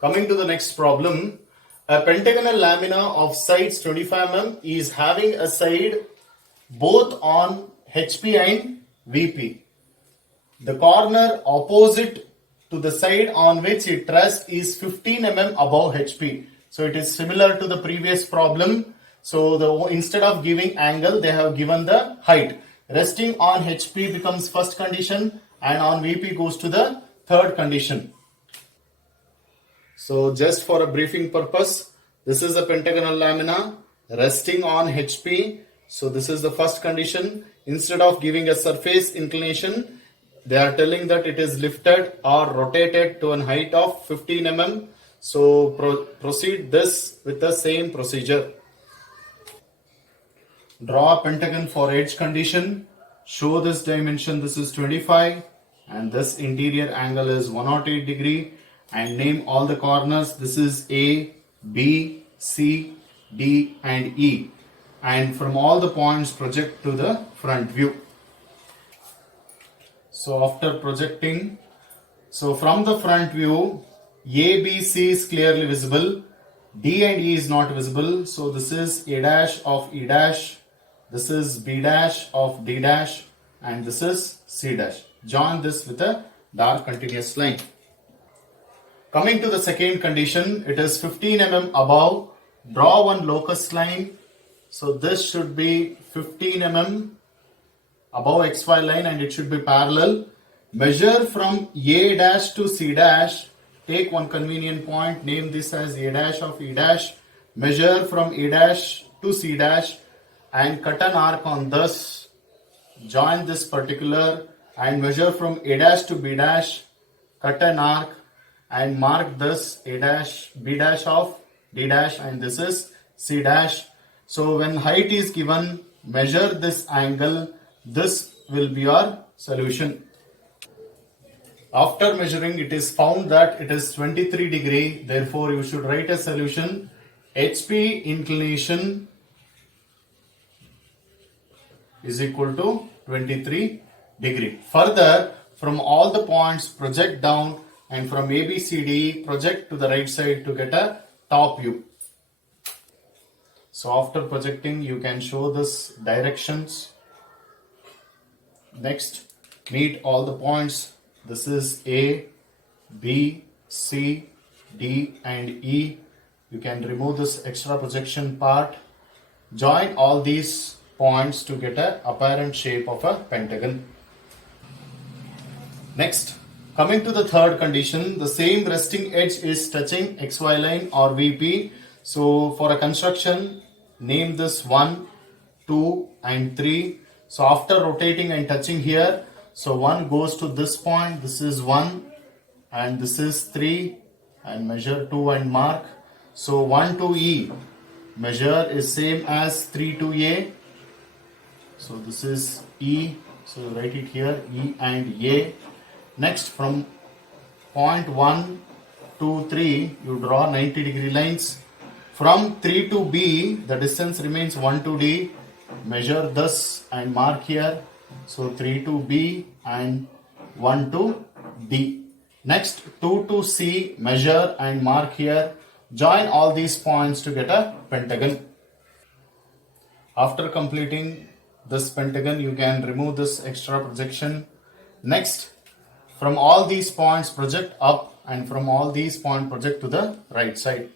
Coming to the next problem, a pentagonal lamina of sides 25 mm is having a side both on HP and VP. The corner opposite to the side on which it rests is 15 mm above HP. So it is similar to the previous problem. So instead of giving angle, they have given the height. Resting on HP becomes first condition and on VP goes to the third condition. So just for a briefing purpose, this is a pentagonal lamina resting on HP. So this is the first condition. Instead of giving a surface inclination, they are telling that it is lifted or rotated to a height of 15 mm. So proceed this with the same procedure. Draw a pentagon for edge condition. Show this dimension. This is 25 and this interior angle is 108 degree. And name all the corners. This is A, B, C, D and E. And from all the points project to the front view. So after projecting, so from the front view, A, B, C is clearly visible. D and E is not visible. So this is A dash of E dash. This is B dash of D dash. And this is C dash. Join this with a dark continuous line. Coming to the second condition, it is 15 mm above. Draw one locus line. So this should be 15 mm above XY line and it should be parallel. Measure from A dash to C dash. Take one convenient point. Name this as A dash of E dash. Measure from A dash to C dash and cut an arc on this. Join this particular and measure from A dash to B dash. Cut an arc and mark this A dash, B dash of D dash and this is C dash. So when height is given, measure this angle. This will be your solution. After measuring, it is found that it is 23 degree. Therefore, you should write a solution. HP inclination is equal to 23 degree. Further, from all the points project down and from ABCD project to the right side to get a top view. So after projecting, you can show this directions. Next, meet all the points. This is A, B, C, D and E. You can remove this extra projection part. Join all these points to get an apparent shape of a pentagon. Next, coming to the third condition, the same resting edge is touching XY line or VP. So for a construction, name this 1, 2 and 3. So after rotating and touching here, so 1 goes to this point, this is 1 and this is 3 and measure 2 and mark. So 1 to E, measure is same as 3 to A. So this is E, so write it here, E and A. Next, from point 1 to 3, you draw 90 degree lines. From 3 to B, the distance remains 1 to D. Measure this and mark here. So 3 to B and 1 to D. Next, 2 to C, measure and mark here. Join all these points to get a pentagon. After completing this pentagon, you can remove this extra projection. Next, from all these points project up and from all these points project to the right side.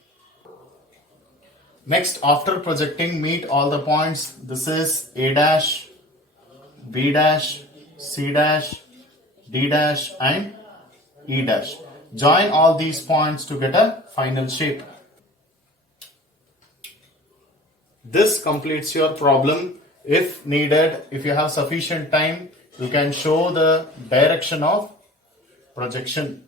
Next, after projecting, meet all the points. This is A dash, B dash, C dash, D dash and E dash. Join all these points to get a final shape. This completes your problem. If needed, if you have sufficient time, you can show the direction of projection.